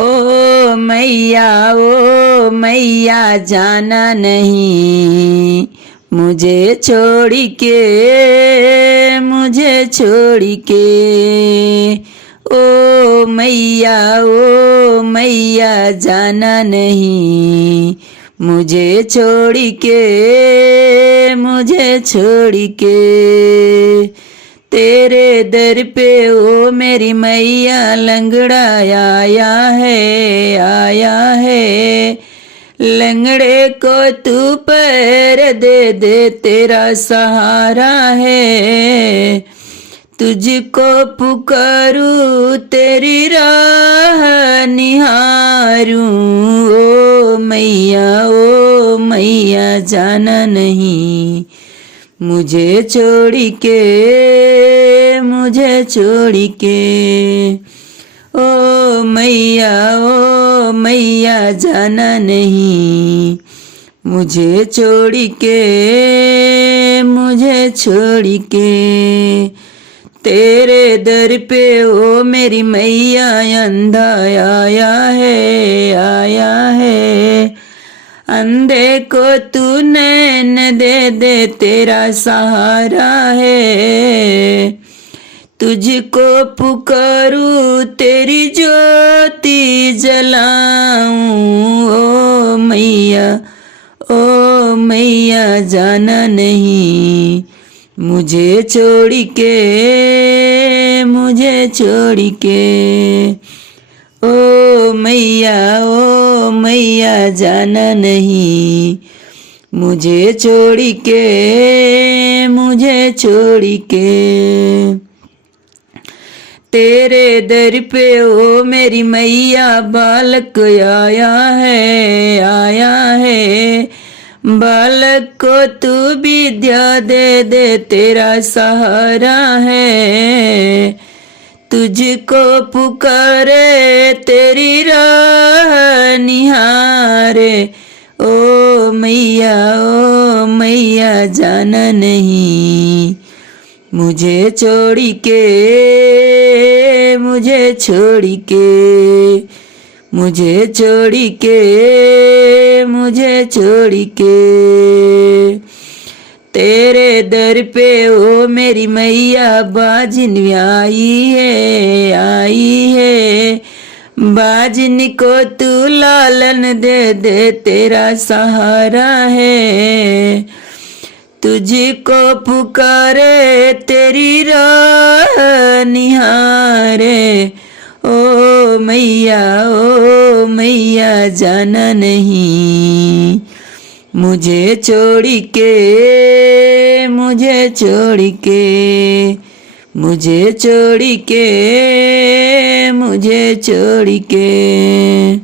ओ मैया जाना नहीं मुझे छोड़ के, मुझे छोड़ के। ओ मैया जाना नहीं मुझे छोड़ के, मुझे छोड़ के। तेरे दर पे ओ मेरी मैया लंगड़ा आया है। लंगड़े को तू पैर दे दे तेरा सहारा है। तुझको पुकारूं तेरी राह निहारूं। ओ मैया जाना नहीं मुझे छोड़ के, मुझे छोड़ के। ओ मैया जाना नहीं मुझे छोड़ के, मुझे छोड़ के। तेरे दर पे ओ मेरी मैया अंधा आया है। अंधे को तू नैन दे दे तेरा सहारा है। तुझको पुकारूं तेरी ज्योति जलाऊं। ओ मैया जाना नहीं मुझे छोड़ के, मुझे छोड़ के। ओ मैया जाना नहीं मुझे छोड़ के, मुझे छोड़ के। तेरे दर पे ओ मेरी मैया बालक आया है। बालक को तू विद्या दे दे तेरा सहारा है। तुझको पुकारे तेरी राह निहारे। ओ मैया जाना नहीं मुझे छोड़ के, मुझे छोड़ के। मुझे छोड़ के, मुझे छोड़ के। तेरे दर पे ओ मेरी मैया बाजिन आई है। बाजिन को तू लालन दे दे तेरा सहारा है। तुझको पुकारे तेरी राह निहारे। ओ मैया जाना नहीं मुझे छोड़ के, मुझे छोड़ के। मुझे छोड़ के, मुझे छोड़ के।